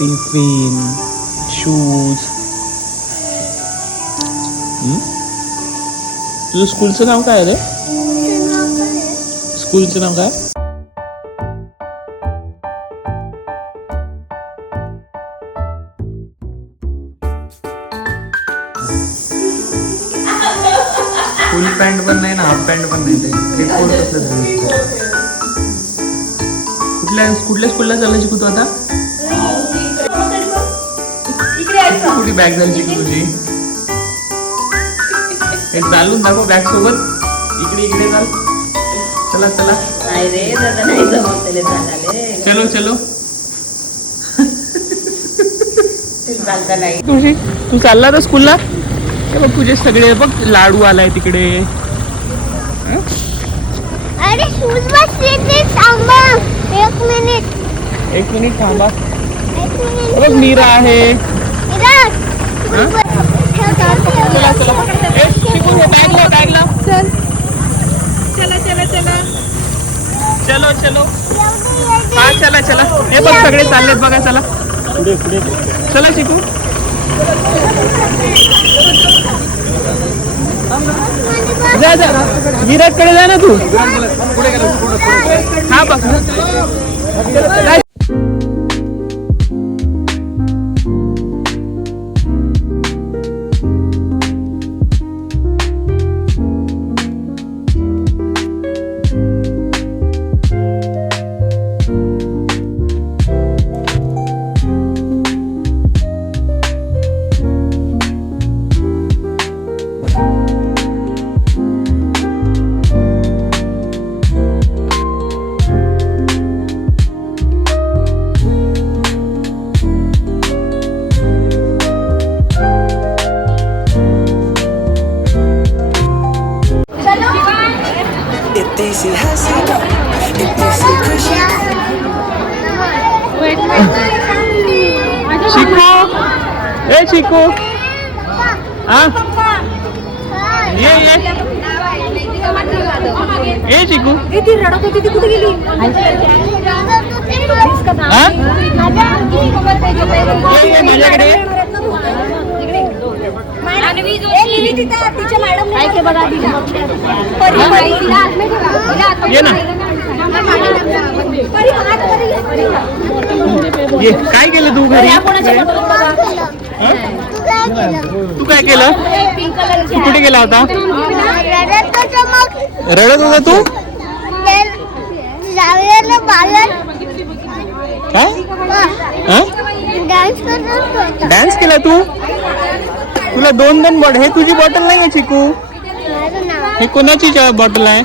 Tiffin, shoes. तुझं स्कूलचं नाव काय रे? स्कूलचं नाव काय? फुल पॅन्ट पण नाही ना, हाफ पॅन्ट पण नाही. कुठल्या स्कूलला चालला शिकू तू आता? कुठे बॅग झाली शिकू तुझी? हे चालून दाखव बॅग सोबत. इकडे इकडे चाल. चला चला. चलो चलो. तुझी तू चालला तर स्कूलला? हे बघ तुझे सगळे बघ लाडू आलाय तिकडे. अरे शूज बसले थांबा. एक मिनिट थांबा. बघ मीरा आहे. चला चला. बॅग लाव. चला चला चला. चलो चलो. हा चला चला. हे बघ सगळे चाललेत बघा. चला चला शिकू. जा जा. विराट कडे जा ना तू. हा बघ. शिकू. ए शिकू. हा ये ये. ए शिकू. ती रडत होती ती कुठे गेली? माझ्याकडे ये ना. ये काय केलं तू घरी? तू काय केलं? तू कुठे गेला होता? रडत होता तू? काय डान्स केला तू? तुला दोन बॉटल. हे तुझी बॉटल नाही आहे चिकू. हे कोणाची बॉटल आहे?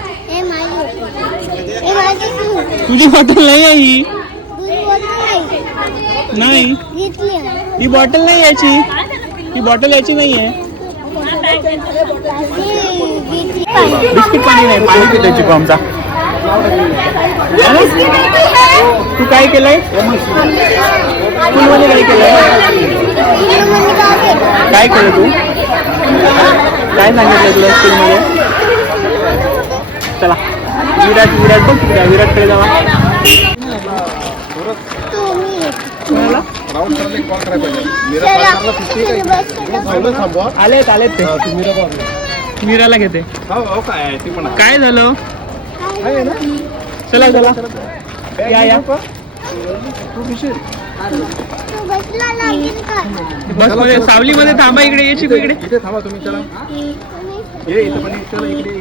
तुझी बॉटल नाही आहे ही. नाही ही बॉटल नाही याची. ही बॉटल याची नाही आहे. बिस्किट पाणी नाही, पाणी पितो चिकू आमचा. तू काय केलंय स्कूलमध्ये? काय केलंय? काय केलं तू? काय सांगितलं तुला स्कूलमध्ये? चला विराट बघ तिकडे. विराटकडे जावा. आलेत ते. मीराला घेते. काय झालं? चला चला या. बस मध्ये सावलीमध्ये थांबा. इकडे ये शिकू. इकडे थांबा तुम्ही. चला ये इथं पण. चला इकडे.